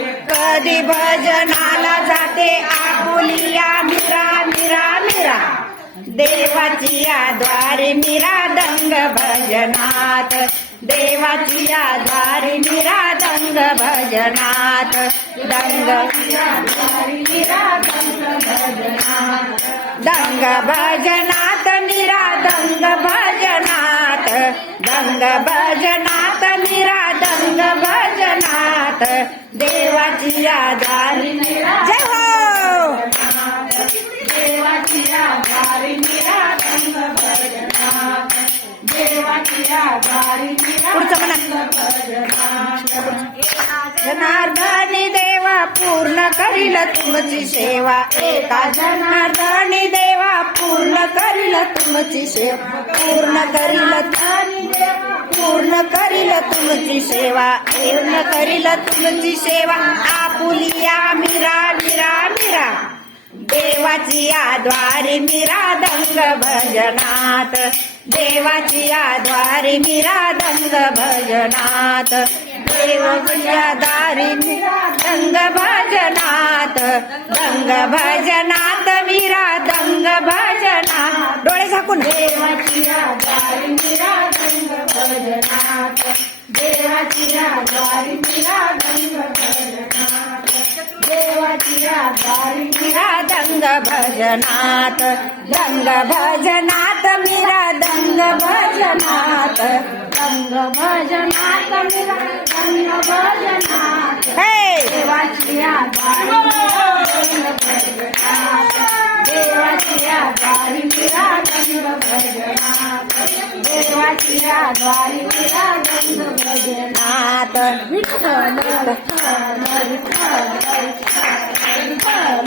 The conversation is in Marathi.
कधी भजनाला जाते आपुलिया मिरा मिरा मिरा. देवाचिया द्वारे मिरा दंग भजनात. देवाची द्वारे मिरा दंग भजनात. दंग दंग भजनात निरा दंग भजनात. दंग भजनात निरा दंग भजनात. देवाची द्वारी जय हो! पुढचं म्हणा. जनार्दनी देवा पूर्ण करील तुमची सेवा. एका जनार्दनी देवा पूर्ण करील तुमची सेवा. पूर्ण करील पूर्ण करील तुमची सेवा. पूर्ण करील तुमची सेवा. आपुलिया मिरा मिरा मिरा. देवाची या द्वारी मिरा दंग भजनात. देवाची या द्वारी मिरा दंग भजनात. देवाच्या मिरा दंग भजनात. दंग भजनात मिरा दंग भजनात डोळे झाकून. देवाची मिरा दंग भजनात देवाची मिरा दंग भजनात देवाची मिरा दंग भजनात दंग भजनात मिरा दंग भजनात. दंग भजनात मिरा दंग भजनात. हे! देवाची या द्वारी तिला गंध भजनात देवाच्या द्वारी तिला गंध भजनात. विठ्ठल विठ्ठल विठ्ठल विठ्ठल